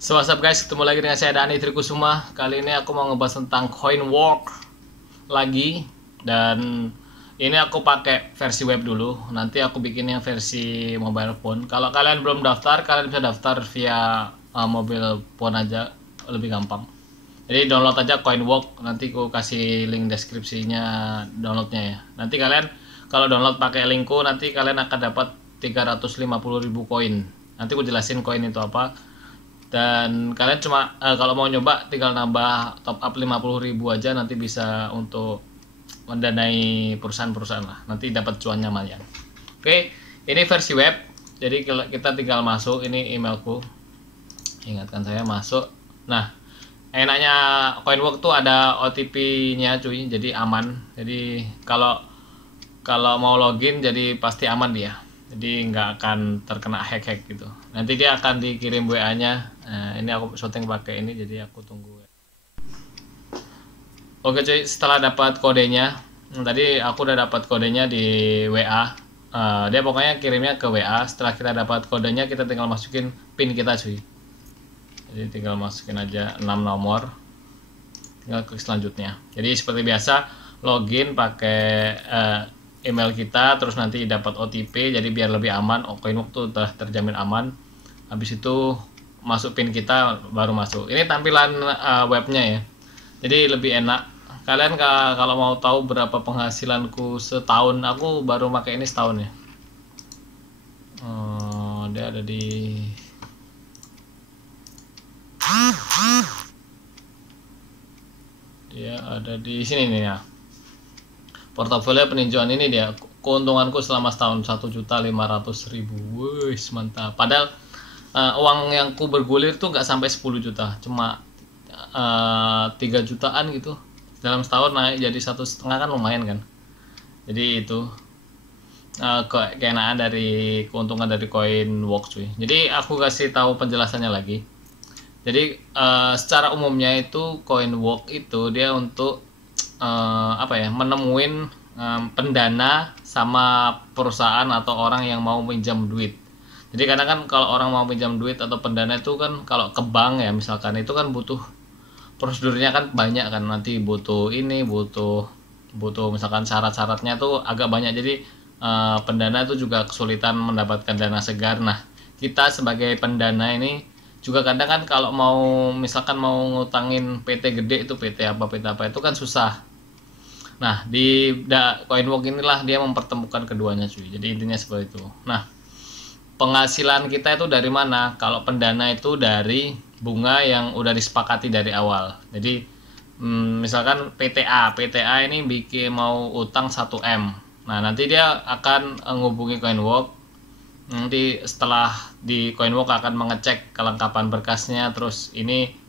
So what's up guys, ketemu lagi dengan saya Dani Trikusuma. Kali ini aku mau ngebahas tentang Coinwork lagi. Dan ini aku pakai versi web dulu. Nanti aku bikin yang versi mobile phone. Kalau kalian belum daftar, kalian bisa daftar via mobile phone aja, lebih gampang. Jadi download aja Coinwork. Nanti aku kasih link deskripsinya downloadnya ya. Nanti kalian kalau download pakai linkku, nanti kalian akan dapat 350.000 koin. Nanti aku jelasin koin itu apa. Dan kalian cuma kalau mau nyoba tinggal nambah top up 50.000 aja, nanti bisa untuk mendanai perusahaan-perusahaan lah, nanti dapat cuannya lumayan. Oke, ini versi web, jadi kita tinggal masuk, ini emailku, ingatkan saya masuk. Nah, enaknya Coinwork tuh ada OTP nya cuy, jadi aman. Jadi kalau mau login jadi pasti aman dia, jadi nggak akan terkena hack gitu. Nanti dia akan dikirim WA nya. Nah, ini aku syuting pakai ini, jadi aku tunggu. Oke cuy, setelah dapat kodenya, tadi aku udah dapat kodenya di WA. Dia pokoknya kirimnya ke WA. Setelah kita dapat kodenya, kita tinggal masukin PIN kita cuy. Jadi tinggal masukin aja 6 nomor, tinggal klik selanjutnya. Jadi seperti biasa, login pakai email kita, terus nanti dapat OTP. Jadi biar lebih aman, Coinwork tuh udah terjamin aman. Habis itu masuk PIN kita baru masuk. Ini tampilan webnya ya, jadi lebih enak. Kalian kalau mau tahu berapa penghasilanku setahun, aku baru pakai ini setahun ya. Dia ada di sini nih ya. Portofolio peninjauan ini dia. Keuntunganku selama setahun 1.500.000. Wih, mantap. Padahal uang yang ku bergulir tuh nggak sampai 10 juta, cuma 3 jutaan gitu. Dalam setahun naik jadi 1,5 kan lumayan kan. Jadi itu keenaan dari keuntungan dari Coinwork cuy. Jadi aku kasih tahu penjelasannya lagi. Jadi secara umumnya itu Coinwork itu dia untuk menemuin pendana sama perusahaan atau orang yang mau pinjam duit. Jadi kadang kan kalau orang mau pinjam duit atau pendana itu kan kalau ke bank ya misalkan, itu kan butuh prosedurnya kan banyak kan, nanti butuh misalkan syarat-syaratnya tuh agak banyak. Jadi pendana itu juga kesulitan mendapatkan dana segar. Nah, kita sebagai pendana ini juga kadang kan kalau mau misalkan mau ngutangin PT gede, itu PT apa itu kan susah. Nah, di Coinwork inilah dia mempertemukan keduanya cuy. Jadi intinya seperti itu. Nah, penghasilan kita itu dari mana? Kalau pendana itu dari bunga yang udah disepakati dari awal. Jadi misalkan PTA ini mau utang 1M. Nah, nanti dia akan menghubungi Coinwork. Nanti setelah di Coinwork akan mengecek kelengkapan berkasnya, terus ini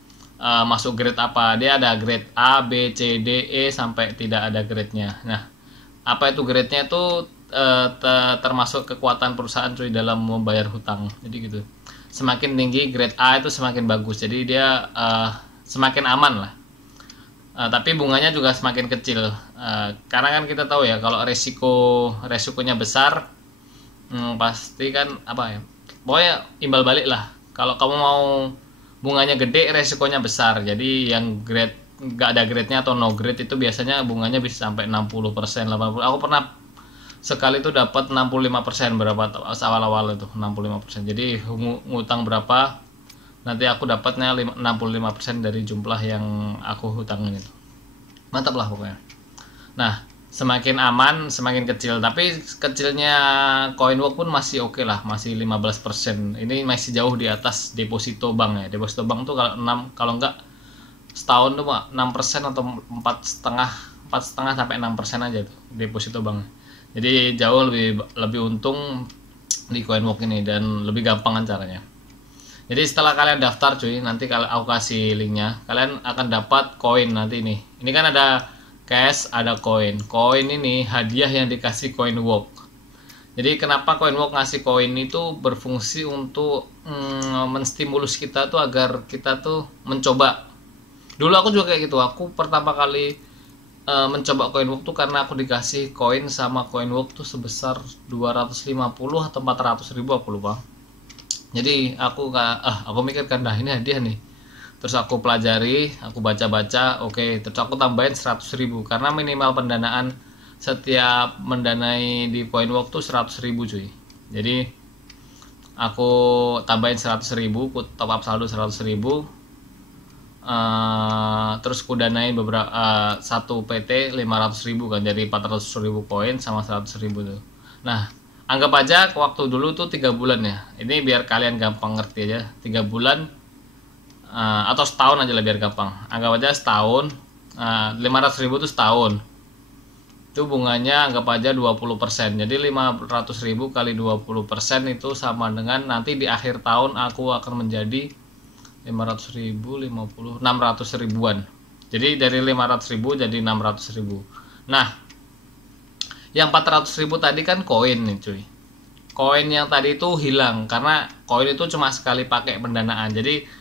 masuk grade apa. Dia ada grade A, B, C, D, E sampai tidak ada grade-nya. Nah, apa itu grade-nya itu termasuk kekuatan perusahaan cuy dalam membayar hutang. Jadi gitu. Semakin tinggi grade A itu semakin bagus. Jadi dia semakin aman lah. Tapi bunganya juga semakin kecil. Karena kan kita tahu ya kalau resikonya besar, pasti kan pokoknya imbal balik lah. Kalau kamu mau bunganya gede, resikonya besar. Jadi yang grade nggak ada grade-nya atau no grade itu biasanya bunganya bisa sampai 60%, 80%. Aku pernah sekali itu dapat 65% berapa awal-awal itu 65%. Jadi ngutang berapa, nanti aku dapatnya 65% dari jumlah yang aku hutangin itu. Mantap lah pokoknya. Nah, semakin aman semakin kecil, tapi kecilnya Coinwork pun masih oke lah, masih 15%. Ini masih jauh di atas deposito bank ya. Deposito bank tuh kalau enggak setahun tuh 6% atau 4,5 sampai 6% aja tuh deposito bank. Jadi jauh lebih untung di Coinwork ini dan lebih gampang caranya. Jadi setelah kalian daftar cuy, nanti kalau aku kasih linknya, kalian akan dapat koin nanti ini. Ini kan ada cash, ada koin. Koin ini hadiah yang dikasih Coinwork. Jadi kenapa Coinwork ngasih koin itu berfungsi untuk menstimulus kita tuh agar kita tuh mencoba. Dulu aku juga kayak gitu. Aku pertama kali mencoba Coinwork tuh karena aku dikasih koin sama Coinwork tuh sebesar 250 atau 400 ribu, aku lupa. Jadi aku mikir kan, nah ini hadiah nih. Terus aku pelajari, aku baca-baca, oke, terus aku tambahin 100.000 karena minimal pendanaan setiap mendanai di Coinwork tuh 100.000 cuy. Jadi aku tambahin 100.000, ku top up saldo 100.000, terus ku danai beberapa satu PT 500.000 kan, jadi 400.000 koin sama 100.000 tuh. Nah, anggap aja waktu dulu tuh 3 bulan ya. Ini biar kalian gampang ngerti aja. 3 bulan atau setahun aja lah biar gampang. Anggap aja setahun, 500.000 tuh setahun. Itu bunganya anggap aja 20%. Jadi 500.000 kali 20% itu sama dengan nanti di akhir tahun aku akan menjadi 500.000, 50, 600 ribuan. Jadi dari 500.000 jadi 600.000. Nah, yang 400.000 tadi kan koin nih cuy. Koin yang tadi itu hilang karena koin itu cuma sekali pakai pendanaan. Jadi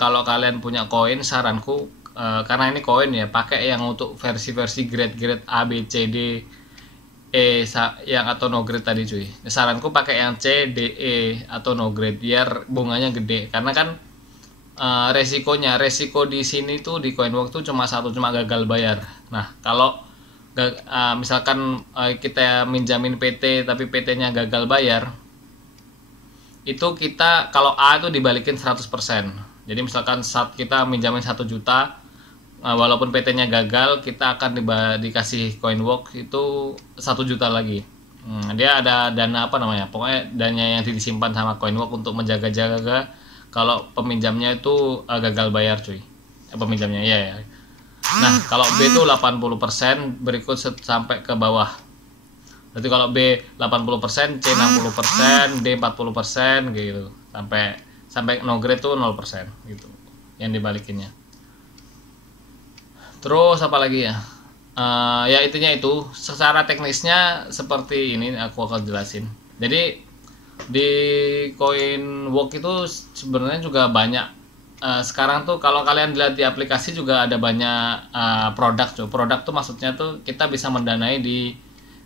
kalau kalian punya koin, saranku karena ini koin ya, pakai yang untuk versi-versi grade A, B, C, D, E yang atau no grade tadi cuy. Saranku pakai yang C, D, E atau no grade biar bunganya gede. Karena kan resiko di sini tuh di Coinwork tuh cuma gagal bayar. Nah, kalau misalkan kita minjamin PT tapi PT-nya gagal bayar, itu kita kalau A itu dibalikin 100%. Jadi misalkan saat kita minjamin 1 juta, walaupun PT-nya gagal, kita akan dikasih Coinwork itu 1 juta lagi. Dia ada dana apa namanya, pokoknya dana yang disimpan sama Coinwork untuk menjaga-jaga kalau peminjamnya itu gagal bayar cuy. Peminjamnya ya. Nah, kalau B itu 80% berikut sampai ke bawah. Berarti kalau B 80%, C 60%, D 40% gitu. Sampai no grade tuh 0% gitu. Yang dibalikinnya. Terus apa lagi ya? Ya intinya itu, secara teknisnya seperti ini aku akan jelasin. Jadi di Coinwork itu sebenarnya juga banyak sekarang tuh kalau kalian lihat di aplikasi juga ada banyak produk tuh maksudnya tuh kita bisa mendanai di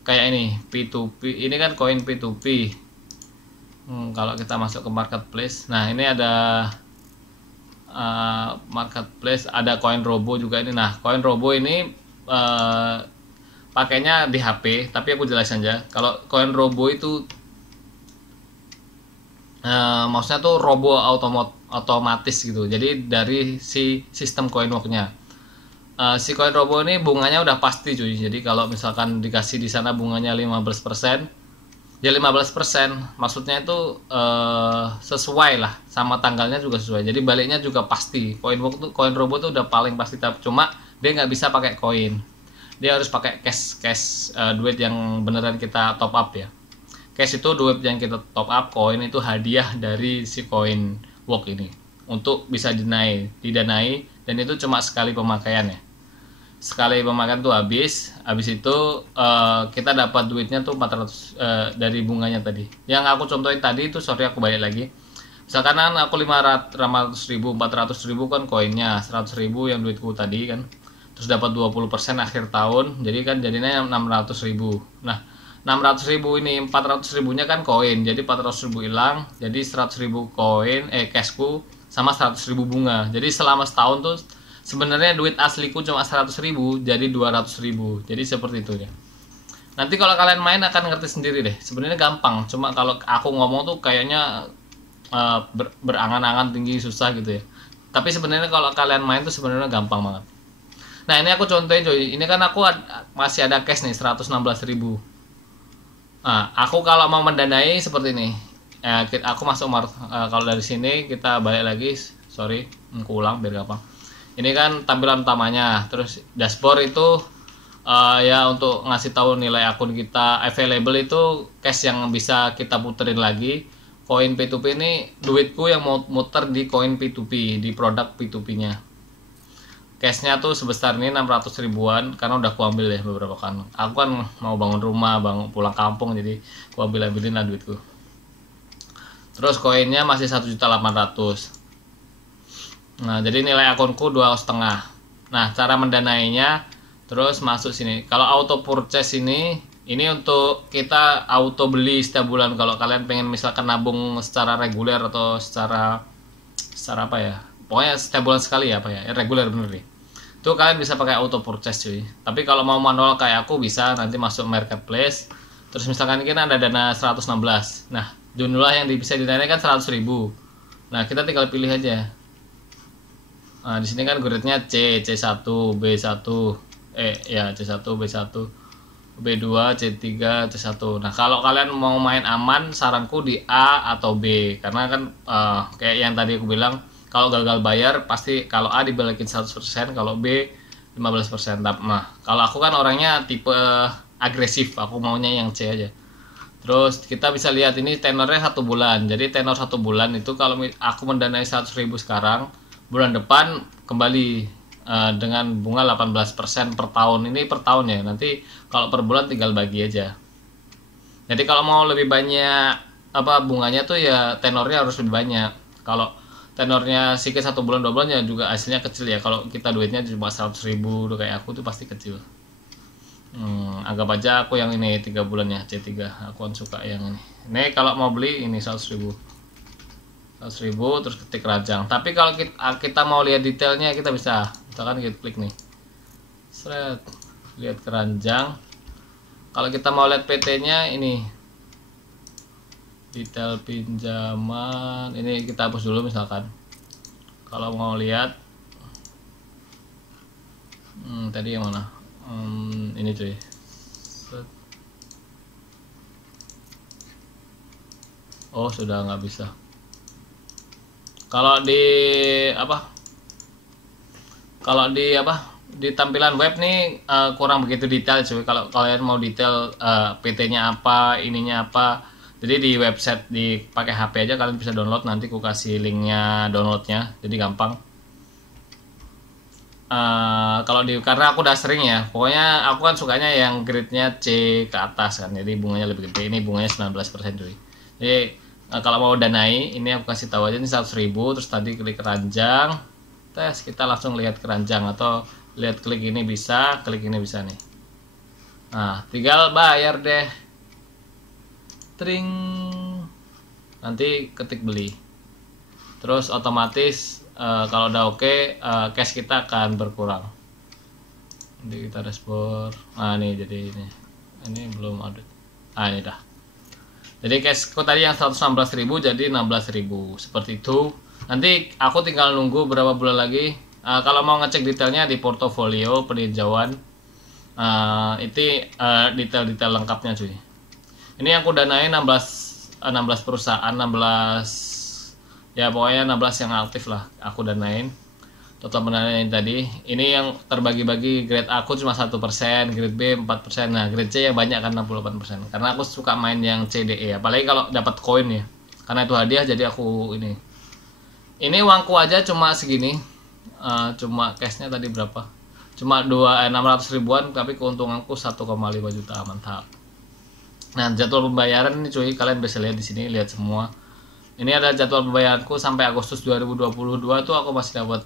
kayak ini P2P. Ini kan koin P2P. Kalau kita masuk ke marketplace, nah ini ada marketplace, ada Coinrobo juga ini. Nah, Coinrobo ini pakainya di HP, tapi aku jelasin aja. Kalau Coinrobo itu maksudnya tuh robo otomatis gitu. Jadi dari si sistem Coinwork-nya. Si Coinrobo ini bunganya udah pasti cuy. Jadi kalau misalkan dikasih di sana bunganya 15%, ya 15%. Maksudnya itu sesuai lah sama tanggalnya juga sesuai. Jadi baliknya juga pasti. Coinrobo tuh udah paling pasti. Cuma dia nggak bisa pakai koin. Dia harus pakai cash duit yang beneran kita top up ya. Cash itu duit yang kita top up, koin itu hadiah dari si Coinwork ini untuk bisa didanai, dan itu cuma sekali pemakaian ya. Sekali pemakaian tuh habis itu kita dapat duitnya tuh 400 dari bunganya tadi. Yang aku contohin tadi itu, sorry aku balik lagi. Misalkan aku 500.000, 400.000 kan koinnya, 100.000 yang duitku tadi kan. Terus dapat 20% akhir tahun, jadi kan jadinya 600.000. Nah, 600.000 ini 400.000-nya kan koin, jadi 400.000 hilang, jadi 100.000 koin cashku sama 100.000 bunga. Jadi selama setahun tuh sebenarnya duit asliku cuma 100.000 jadi 200.000. Jadi seperti itu ya. Nanti kalau kalian main akan ngerti sendiri deh. Sebenarnya gampang, cuma kalau aku ngomong tuh kayaknya berangan-angan tinggi susah gitu ya. Tapi sebenarnya kalau kalian main tuh sebenarnya gampang banget. Nah, ini aku contohin coy. Ini kan aku masih ada cash nih 116.000. Nah, aku kalau mau mendanai seperti ini, aku masuk kalau dari sini kita balik lagi, sorry, aku ulang biar gampang. Ini kan tampilan utamanya, terus dashboard itu ya untuk ngasih tahu nilai akun kita, available itu cash yang bisa kita puterin lagi. Koin P2P ini duitku yang mau muter di koin P2P, di produk P2P-nya. Cashnya tuh sebesar ini 600 ribuan karena udah kuambil ya beberapa kan. Aku kan mau bangun rumah, pulang kampung, jadi kuambilin lah duitku. Terus koinnya masih 1.800.000. Nah, jadi nilai akunku 2,5. Nah, cara mendanainya terus masuk sini. Kalau auto purchase ini Ini untuk kita auto beli setiap bulan. Kalau kalian pengen misalkan nabung secara reguler atau secara apa ya, pokoknya setiap bulan sekali ya, apa ya, reguler bener nih, itu kalian bisa pakai auto purchase cuy. Tapi kalau mau manual kayak aku, bisa nanti masuk marketplace. Terus misalkan kita ada dana 116, nah jumlah yang bisa didanain kan 100.000. Nah kita tinggal pilih aja. Nah di sini kan grade-nya C1, B1, C1, B1, B2, C3, C1. Nah kalau kalian mau main aman, saranku di A atau B, karena kan kayak yang tadi aku bilang, kalau gagal bayar pasti kalau A dibalikin 100%, kalau B 15%. Nah kalau aku kan orangnya tipe agresif, aku maunya yang C aja. Terus kita bisa lihat ini tenornya 1 bulan. Jadi tenor 1 bulan itu kalau aku mendanai 100.000 sekarang, bulan depan kembali dengan bunga 18% per tahun. Ini per tahun ya. Nanti kalau per bulan tinggal bagi aja. Jadi kalau mau lebih banyak apa bunganya tuh ya tenornya harus lebih banyak. Kalau tenornya sedikit 1 bulan 2 bulan ya juga hasilnya kecil ya. Kalau kita duitnya cuma 100.000 kayak aku tuh pasti kecil. Anggap aja aku yang ini 3 bulan ya, C3. Aku kan suka yang ini. Ini kalau mau beli ini 100.000 terus ketik keranjang. Tapi kalau kita mau lihat detailnya, kita bisa misalkan kita klik nih, seret, lihat keranjang. Kalau kita mau lihat PT nya ini, detail pinjaman, ini kita hapus dulu misalkan. Kalau mau lihat tadi yang mana, ini cuy, oh sudah nggak bisa. Kalau di di tampilan web nih kurang begitu detail cuy. Kalau kalian mau detail PT-nya apa, ininya apa, jadi di website pakai HP aja kalian bisa download. Nanti aku kasih linknya downloadnya, jadi gampang. Karena aku udah sering ya, pokoknya aku kan sukanya yang grade-nya C ke atas kan, jadi bunganya lebih gede. Ini bunganya 19% cuy. Jadi kalau mau danai, ini aku kasih tahu aja, ini 100.000, terus tadi klik keranjang, tes, kita langsung lihat keranjang, atau lihat klik ini bisa nih. Nah tinggal bayar deh, tring, nanti ketik beli, terus otomatis kalau udah oke, cash kita akan berkurang. Nanti kita dashboard. Nah ini jadi ini belum ada. Ini dah. Jadi cashku tadi yang 116.000 jadi 16.000 seperti itu. Nanti aku tinggal nunggu berapa bulan lagi. Kalau mau ngecek detailnya di portofolio peninjauan, itu detail-detail lengkapnya cuy. Ini aku danain 16 perusahaan, 16 ya pokoknya 16 yang aktif lah aku danain. Total pendanain tadi ini yang terbagi-bagi, grade aku cuma 1%, grade B 4%, nah grade C yang banyak kan 68%, karena aku suka main yang CDE, apalagi kalau dapat koin ya, karena itu hadiah. Jadi aku ini uangku aja cuma segini, cuma cashnya tadi berapa, cuma 600 ribuan, tapi keuntunganku 1,5 juta, mantap. Nah jadwal pembayaran ini cuy, kalian bisa lihat di sini, lihat semua. Ini ada jadwal pembayaranku sampai Agustus 2022 tuh aku masih dapat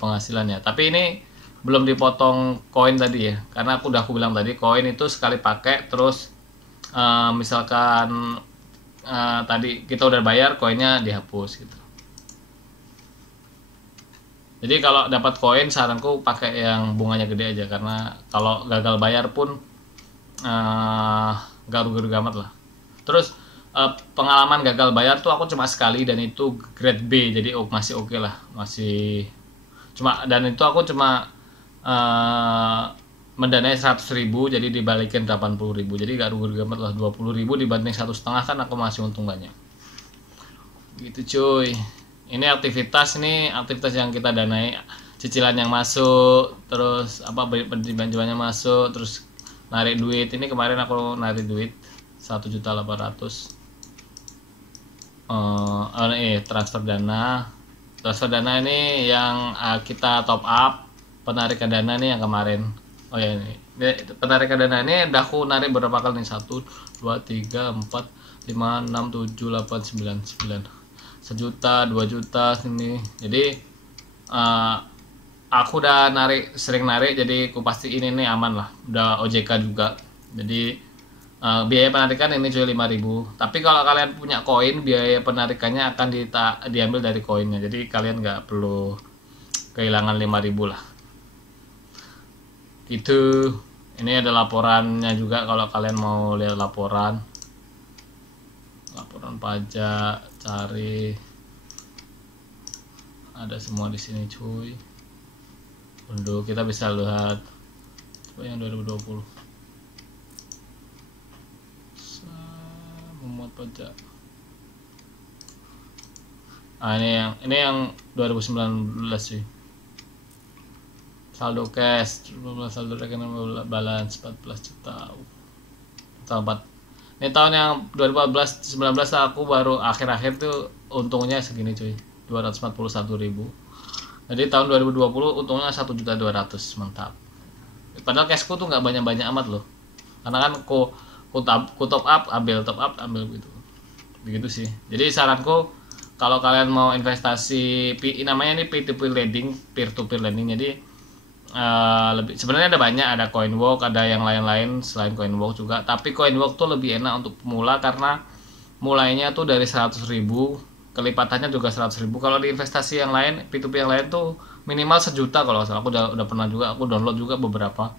penghasilannya. Tapi ini belum dipotong koin tadi ya, karena aku bilang tadi koin itu sekali pakai, terus misalkan tadi kita udah bayar, koinnya dihapus gitu. Jadi kalau dapat koin, saranku pakai yang bunganya gede aja, karena kalau gagal bayar pun gak rugi-rugi amat lah. Terus pengalaman gagal bayar tuh aku cuma sekali, dan itu grade B, jadi masih oke lah, masih cuma, dan itu aku cuma mendanai 100.000, jadi dibalikin 80.000, jadi gak rugi-rugi amat lah. 20.000 dibanding 1,5 kan aku masih untung banyak gitu cuy. Ini aktivitas yang kita danai, cicilan yang masuk, terus penjualannya masuk, terus narik duit. Ini kemarin aku narik duit 1.800.000. Transfer dana ini yang kita top up. Penarikan dana ini yang kemarin. Oh ya, ini penarikan dana ini udah aku narik berapa kali nih, 1, 2, 3, 4, 5, 6, 7, 8, 9, 1 juta, 2 juta sini. Jadi aku udah sering narik, jadi aku pasti ini nih aman lah, udah OJK juga. Jadi Biaya penarikan ini cuy 5.000. Tapi kalau kalian punya koin, biaya penarikannya akan diambil dari koinnya. Jadi kalian nggak perlu kehilangan 5.000 lah. Itu ini ada laporannya juga kalau kalian mau lihat laporan pajak, cari ada semua di sini cuy. Untuk kita bisa lihat coba yang 2020 memuat pajak. Ini yang 2019 sih. Saldo cash, saldo rekening balance 14 juta. Sahabat. Ini tahun yang 2014 19 aku baru akhir-akhir tuh untungnya segini cuy. 241.000. Jadi tahun 2020 untungnya 1.200.000, mantap. Padahal cashku tuh nggak banyak-banyak amat loh. Karena kan ku top up ambil gitu. Begitu sih. Jadi saranku kalau kalian mau investasi, namanya ini peer-to-peer lending, peer-to-peer lending. Jadi lebih sebenarnya ada banyak, ada Coinwork, ada yang lain-lain selain Coinwork juga. Tapi Coinwork tuh lebih enak untuk pemula karena mulainya tuh dari 100.000, kelipatannya juga 100.000. Kalau di investasi yang lain, P2P yang lain tuh minimal 1 juta kalau salah. Aku udah pernah juga, aku download juga beberapa.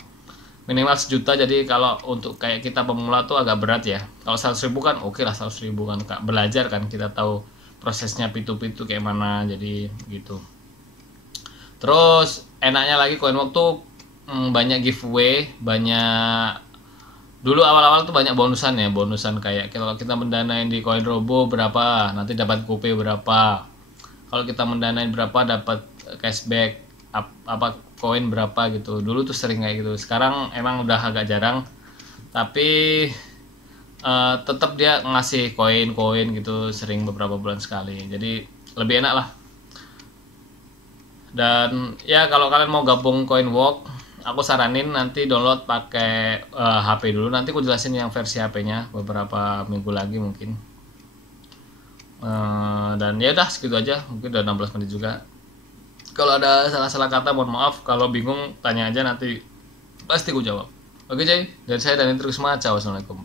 Minimal 1 juta. Jadi kalau untuk kayak kita pemula tuh agak berat ya. Kalau 100.000 kan oke lah, 100.000 kan Kak, belajar kan, kita tahu prosesnya P2P itu kayak mana, jadi gitu. Terus enaknya lagi Coinwork tuh banyak giveaway, banyak. Dulu awal-awal tuh banyak bonusan ya, bonusan kayak kalau kita mendanain di CoinRobo berapa, nanti dapat GoPay berapa. Kalau kita mendanain berapa dapat cashback apa koin berapa gitu. Dulu tuh sering kayak gitu. Sekarang emang udah agak jarang. Tapi tetap dia ngasih koin gitu sering beberapa bulan sekali. Jadi lebih enak lah. Dan ya kalau kalian mau gabung Coinwork, aku saranin nanti download pakai HP dulu. Nanti aku jelasin yang versi HP-nya beberapa minggu lagi mungkin. Dan ya udah segitu aja. Mungkin udah 16 menit juga. Kalau ada salah-salah kata mohon maaf. Kalau bingung tanya aja, nanti pasti aku jawab. Oke cuy, dari saya Dani Trisma. Ciao, assalamualaikum.